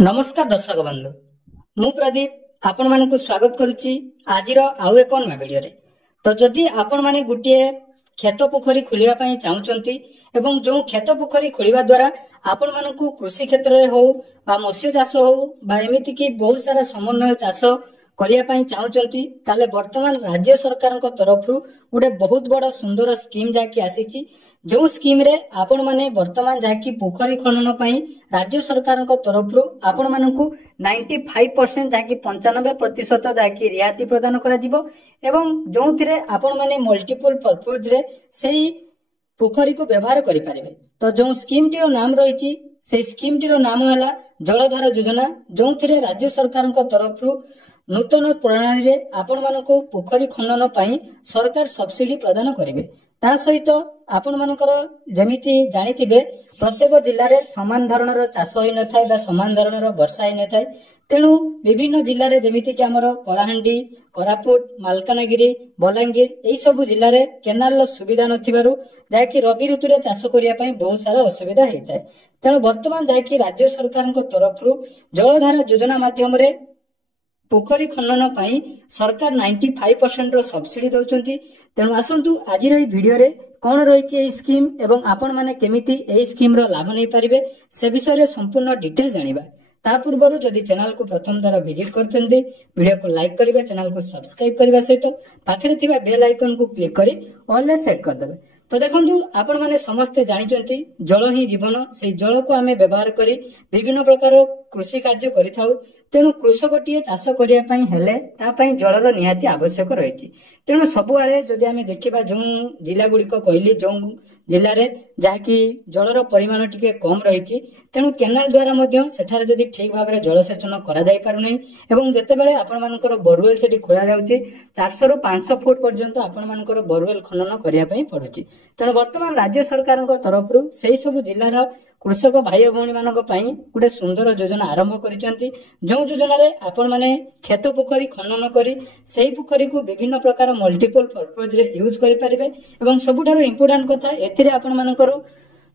नमस्कार दर्शक बंधु मु प्रदीप आपण मानक स्वागत करुच्ची आज आउ एक नया वीडियो रे। तो जदि आपण माने गुटिए खेत पोखरी खोलिया पई चाहुचंती एवं जो खेत पोखरी खोलिबा द्वारा आपण मानकु कृषि क्षेत्र रे हो बा मत्स्य चाष हो बा एमिति की बहुत सारा समन्वय चाष करिया पई चाहुचंती ताले वर्तमान राज्य सरकार को तरफ गोटे बहुत बड़ सुंदर स्कीम जाकी आसीची। जो स्कीम रे आपण माने वर्तमान जाकी पोखरी खनन पई राज्य सरकार को तरफ आपण मानकु 95% जाकी 95% जाकी रियाती प्रदान करा जिवो एवं जोंथिरे आपण माने मल्टीपल पर्पज रे सेही पोखरी को व्यवहार करि पारिबे। तो जो स्कीम टीर नाम रहिची से स्कीम टीर नाम हला जलधार योजना, जोंथिरे राज्य सरकार को तरफ नूतन प्रणाली रे आपण मानकु पोखरी खनन पई सरकार सब्सिडी प्रदान करिवे। ता सहित आपण मानकर जमिति जानिथिबे प्रत्येक जिल्ला रे समान धरणर चाष होई न थाय बा समान धरणर वर्षा होई न थाय। तेणु विभिन्न जिल्ला रे जमिति कि हमर कलाहांडी, कोरापुट, मालकानगिरी, बलांगीर एई सब जिल्ला रे केनाल सुविधा नथिबारु जायकि रबी ऋतु रे चाष करिया पई बहुत सारा असुविधा हेइताय। तेणु वर्तमान जायकि राज्य सरकार को तरफ जलधारा योजना माध्यम रे पोखरी खनन पाई सरकार 95% रो सब्सिडी दउचंती। तेणु आसंतु आज रो वीडियो रे कोन रहिछि ए स्कीम एवं आपण माने केमिति ए स्कीम रो लाभ नै परिबे से विषय रे संपूर्ण डिटेल जानिबा। ता पूर्वरु जदि चैनल को प्रथम बार विजिट करथंदी वीडियो को लाइक करिबा, चैनल को सब्सक्राइब करिबा सहित पाखरे थिबा बेल आइकन को क्लिक करी ऑल ले सेट कर देबे। तो देखंतु आपण माने समस्त जानिचंती जल ही जीवन, से जल को आमे व्यवहार करी विभिन्न प्रकार कृषि कार्य करिथाउ। तेणु कृषकटीए चाष करिया पई हेले ता पई जलर निहाती आवश्यक रहिछि। तेणु सबु आले जदि आमे देखिबा जो जिला गुडी को कहली जो जिल्ला रे जाकी जलर परिमाण टिके कम रहिछि, तेणु केनाल द्वारा मध्य सेठारे जदि ठीक भाबरे जलसेचन करा जाय पारु नै एवं जते बेले आपण मानकर बोरवेल सेठी खोला जाउछि 400 रु 500 फुट पर्यंत आपण मानकर बोरवेल खनन करिया पई पडुछि। तेणु वर्तमान राज्य सरकार को तरफरु सेही सब जिल्लार कृषक भाई भौणी मानक पई गोटे सुंदर योजना आरंभ करिसंती। जो योजना रे आपण माने खेत पोखरी खनन करी सेही पोखरी को विभिन्न प्रकार मल्टीपल पर्पज रे यूज करि परिबे एवं सबुठारो इंपोर्टेंट कथा एथिरे आपण मानकर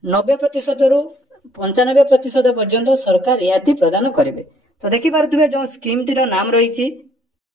90% रु 95% पर्यंत सरकार रियाती प्रदान करिवे। तो देखि पारुथिबे जो स्कीम टीर नाम रहिछि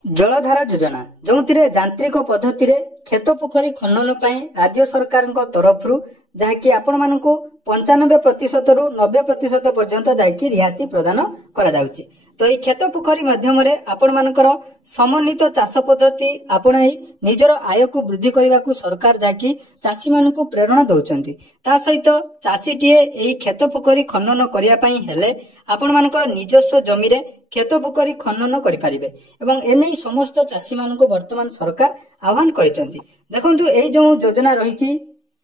जलधारा योजना, जोंथिरे यांत्रिक पद्धति रे खेत पोखरी खनन पई राज्य सरकार को तरफरु जाकी आपण मानकु 95% रु 90% पर्यंत जाकी रियाती प्रदान करा जाउछि। तो এই खेत पोखरी माध्यम रे आपण मानकर समन्वित चाष पद्धति आपणाई निजर आय को वृद्धि करने को सरकार जाकी चाषी मानकु प्रेरणा दउचंती। ता सहित चाषीटीए एई खेत पोखरी खनन करिया पई हेले आपण मानकर निजस्व जमी रे खेत पोखरी खनन करि पारिबे एवं एनै समस्त चाषी मानकु वर्तमान सरकार आह्वान करिसंती। देखंतु एई जो योजना रहिछि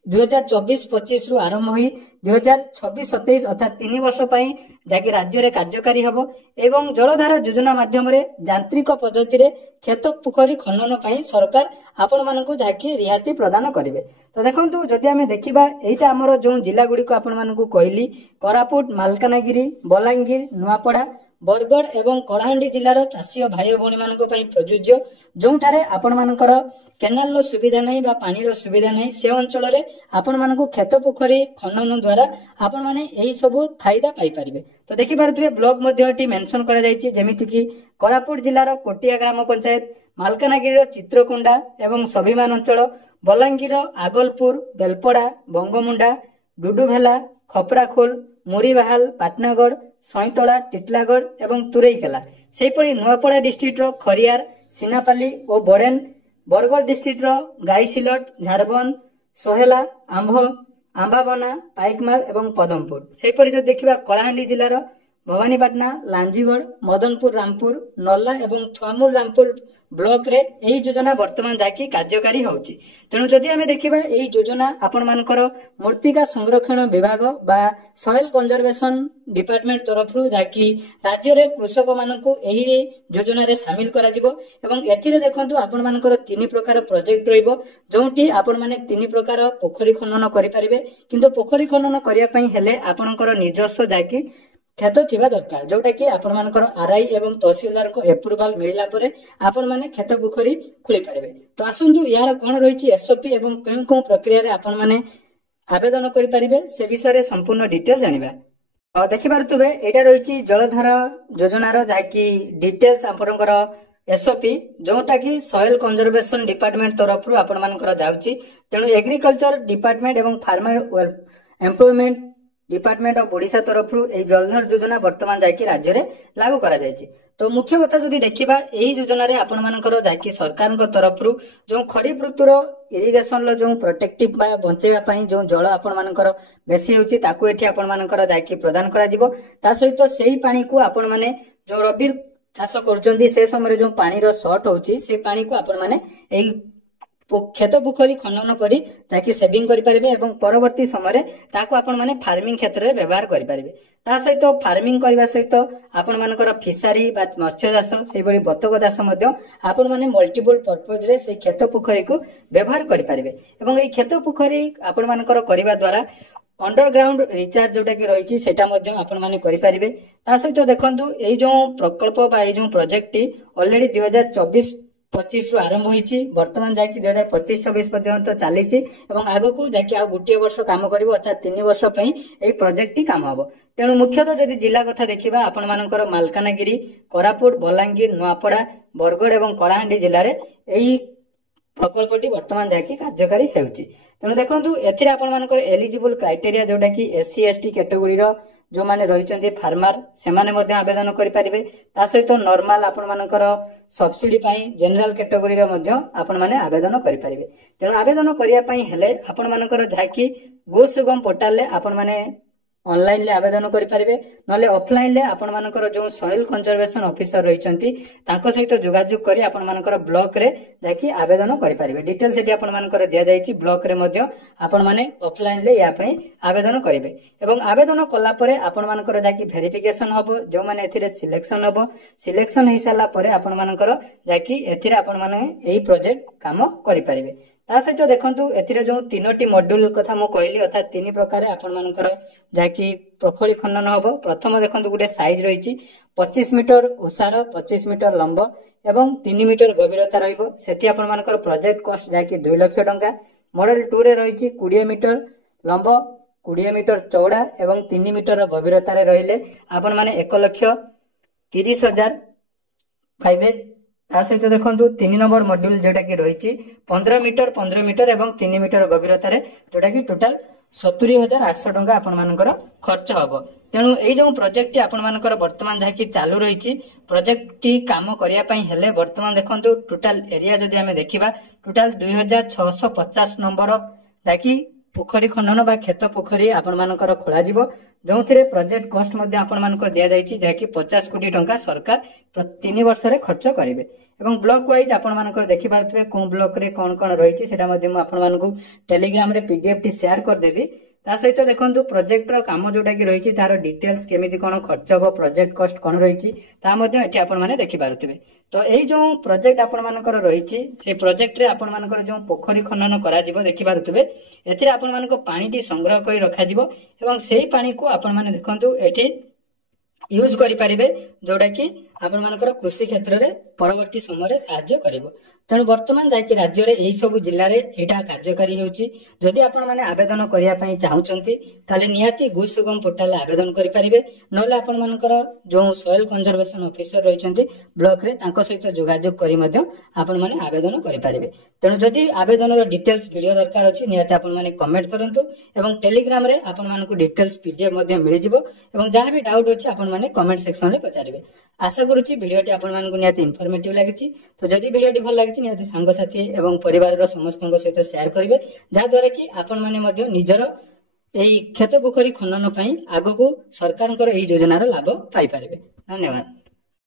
2024-25 रु आरंभ होई 2026-27 अर्थात 3 वर्ष पई जाकी राज्य रे कार्यकारी हबो एवं जलधारा योजना माध्यम रे यांत्रिक पद्धति रे खेत पोखरी खनन पई सरकार आपण मानकु जाकी रियाती प्रदान करिवे। तो देखंतु जदि हमें देखिबा एटा हमर जो जिल्ला गुडी को आपण मानकु कहली कोरापुट, मालकानगिरी, बलांगीर, नुआपड़ा, बरगढ़ एवं कलाहांडी जिल्लार चाषी भाई भौणी मानक पई प्रयोज्य, जोंठारे आपण मानकर केनाल रो सुविधा नै बा पानी रो सुविधा नै से अंचल रे आपण मानकु खेत पोखरी खनन द्वारा आपण माने एही सब फायदा पाई परिबे। तो देखि पारुथिबे ब्लॉक मध्यटी मेंशन करा जायछि जेमिति कि कोरापुट जिल्लार कोटिया ग्राम पंचायत, मालकानगिरी चित्रकोंडा एवं स्वाभिमान अंचल, बलांगीर आगलपुर, बेलपड़ा, बंगमुंडा, डुडुभेला, खपराखोल, मुरीबाहाल, पाटनागढ़, सईतला, टिटलागढ़ एवं तुरईकेला। सेहीपरि नुआपड़ा डिस्ट्रिक्ट रो खरियार, सिनापाली और बड़ेन, बरगढ़ डिस्ट्रिक्ट रो गाईसिलट, झारबंद, सोहेला, आंबाबना, पाइकमाल एवं पदमपुर। सेहीपरि जो देखिबा कलाहांडी जिल्लार भवानीपाटना, लांजीगढ़, मदनपुर, रामपुर, नल्ला एवं थुआमुर रामपुर ब्लॉक रे एही योजना वर्तमान जाकी कार्यकारी होउची। तेणु जदि हमें देखिबा एही योजना आपण मानकर मूर्तिका संरक्षण विभाग बा सॉइल कंजर्वेशन डिपार्टमेंट तरफरु जाकी राज्य रे कृषक मानकु एही योजना रे शामिल करा जिवो एवं एथिरे देखंतु आपण मानकर 3 प्रकार प्रोजेक्ट रहिबो जोंटी आपण माने 3 प्रकार पोखरी खनन करि परिबे। किंतु पोखरी खनन करिया पई हेले आपणकर निजस्व जाकी खेत थिबा दरकार, जोटा कि आपण मानकर आरआई एवं तहसीलदार को एप्रूवल मिलला परे आपण माने खेत पोखरी खुली पारिबे। तो आसंतु यार कोन रहिछि एसओपी एवं कोन प्रक्रिया रे आपण माने आवेदन करि पारिबे से विषय रे संपूर्ण डिटेल जानिबा। देखि पारुथबे एटा रहिछि जलधार योजनार जाकी डिटेल्स आपनकर एसओपी जोटा कि सॉइल कंजर्वेशन डिपार्टमेंट तरफ आपण मानकर जाउछि तेणु एग्रीकल्चर डिपार्टमेंट एवं farmer employment department of Odisha तरफ जलधार योजना वर्तमान जाकी राज्य रे लागू करा जायछि। तो मुख्य कथा जदि देखिबा एही योजना रे आपण मानकर जाकी सरकार को तरफ जो खरीफ ऋतुर इरिगेशन लो जो प्रोटेक्टिव बा बंचेबा पई जो जल आपण मानकर बेसी होछि ताकू एठी आपण मानकर जाकी प्रदान करा जिवो ता सहित सेही पानी को आपण माने जो रबी चाष करुचंदी से समय जो पानी रो शॉर्ट होछि से पानी को आपण माने एही खेत पोखरी खनन करी ताकि सेविंग करि परिबे एवं परवर्ती समय ताको आपण माने फार्मिंग क्षेत्र रे व्यवहार करि परिबे ता सहित फार्मिंग करबा सहित आपण मानकर फिशरी बा मत्स्य चाष से बळी बतक चाष मध्ये आपण माने मल्टीपल पर्पज रे से खेत पोखरी को व्यवहार करि परिबे एवं एई खेत पोखरी आपण मानकर करबा द्वारा अंडरग्राउंड रिचार्ज जोटा कि रही सेटा मध्य आपण माने करि परिबे ता सहित देखंतु एई जो प्रकल्प बा एई जो प्रोजेक्ट टी ऑलरेडी 2024-25 रु आरंभ होईची वर्तमान जाकी 2025-26 पर्यंत चलीची एवं आगो को जाकी आ गोटे वर्ष काम करिवो अर्थात 3 वर्ष पई एई प्रोजेक्ट टी काम हबो। तेणु मुख्यतः जदि जिला कथा देखिबा आपण मानकर मालकानगिरी कोरापुट बलांगीर नुआपड़ा बरगड़ एवं कलाहांडी जिल्ला रे एई प्रकल्पटी वर्तमान जाकी कार्यकारी हेउची। तेणु देखंतु एथिरे आपण मानकर एलिजिबल क्राइटेरिया जोटा कि एससी एसटी कैटेगरी रो जो माने रहिचंती फार्मर से माने मध्ये आवेदन करि परिबे ता सहित नॉर्मल आपण मानकर सब्सिडी पई जनरल कैटेगरी रो मध्ये आपण माने आवेदन करि परिबे। तेणु आवेदन करिया पई हेले आपण मानकर जाकी गो सुगम पोर्टल ले आपण माने ऑनलाइन ले आवेदन करि परिबे नले ऑफलाइन ले आपण मानकर जो सॉइल कंजर्वेशन ऑफिसर रहिचंती तांको सहित जोगाजोग करी आपण मानकर ब्लॉक रे जाकी आवेदन करि परिबे। डिटेल सेठी आपण मानकर दिया जायछि ब्लॉक रे मध्ये आपण माने ऑफलाइन ले या पई आवेदन करिवे एवं आवेदन कला परे आपण मानकर जाकी वेरिफिकेशन हबो जो माने एथिरे सिलेक्शन हबो सिलेक्शन हि साला परे आपण मानकर जाकी एथिरे आपण माने एही प्रोजेक्ट काम करि परिबे। ता सहित देखंतु एथिरे जो 3टी मॉड्यूल कथा मु कहली अर्थात 3 प्रकार आपण मानकर जाकी प्रखोली खनन हबो। प्रथम देखंतु गुटे साइज रहिछि 25 मीटर ओसार 25 मीटर लंब एवं 3 मीटर गभीरता रहिबो सेठी आपण मानकर प्रोजेक्ट कॉस्ट जाकी 2 लाख टंका। मॉडल 2 रे रहिछि 20 मीटर लंब 20 मीटर चौड़ा एवं 3 मीटर गभीरता रे रहिले आपण माने 1,30,000 पाइबे। ता सहित देखंतु 3 नंबर मॉड्यूल जोटा कि रहिछि 15 मीटर एवं 3 मीटर गभीरता रे जोटा कि टोटल 70,800 टंका आपण मानकर खर्च हबो। तेणु एई जो प्रोजेक्ट टी आपण मानकर वर्तमान जाकी चालू रहिछि प्रोजेक्ट टी काम करिया पई हेले वर्तमान देखंतु टोटल एरिया जदि हमें देखिबा टोटल 2650 नंबर जाकी पोखरी खनन बा खेत पोखरी आपण मानकर खोला जिवो जो थिरे प्रोजेक्ट कॉस्ट मध्ये आपण मानकर दिया जायछि जाकी 50 कोटी टंका सरकार 3 वर्ष रे खर्च करिवे एवं ब्लॉक वाइज आपण मानकर देखि पारथबे कोन ब्लॉक रे कोन कोन रहिछि सेटा मध्ये म आपण मानकु टेलीग्राम रे पीडीएफ टी शेयर कर देबी। ता सहित देखंतु प्रोजेक्ट रो काम जोटा कि रहिछि तार डिटेल्स केमिति कोन खर्च हो प्रोजेक्ट कॉस्ट कोन रहिछि ता मध्ये एठी आपण माने देखि पारथबे। तो एई जो प्रोजेक्ट आपण मानकर रहिछि से प्रोजेक्ट रे आपण मानकर जो पोखरी खनन करा जिवो देखि पारथबे एथिरे आपण मानको पानी टी संग्रह करी रखा जिवो एवं सेही पानी को आपण माने देखंतु एठी यूज करि परिबे जोटा कि आपण मानकर कृषि क्षेत्र रे परवर्ती समय रे सहाय्य करिवो। तेणु वर्तमान जाकि राज्य रे एही सब जिल्ला रे एटा कार्यकारी हेउची जदि आपण माने आवेदन करिया पई चाहुचंती ताले निहाती गो सुगम पोर्टल आवेदन करि परिबे नले आपण मानकर जो सॉइल कंजर्वेशन ऑफिसर रहिचंती ब्लॉक रे तांको सहित जोगाजोग करी मध्ये आपण माने आवेदन करि परिबे। तेणु जदि आवेदन रो डिटेल्स वीडियो दरकार अछि निहाती आपण माने कमेंट करंतु एवं टेलीग्राम रे आपण मानकु डिटेल्स पीडीएफ मध्ये मिलि जिवो एवं जहा भी डाउट अछि आपण माने कमेंट सेक्शन रे पचारिबे। आशा करूची वीडियोटी आपण मानकु निहाती इन्फॉर्मेटिव लागिछि। तो जदि वीडियोटी भल लागिछि निहाती सांग साथी एवं परिवार रो समस्तक सहित शेयर करिवे जहा द्वारा कि आपण माने मध्ये निजर एई खेत पोखरी खनन पई आगो को सरकारनकर एई योजनार लाभ पाई परिबे। धन्यवाद।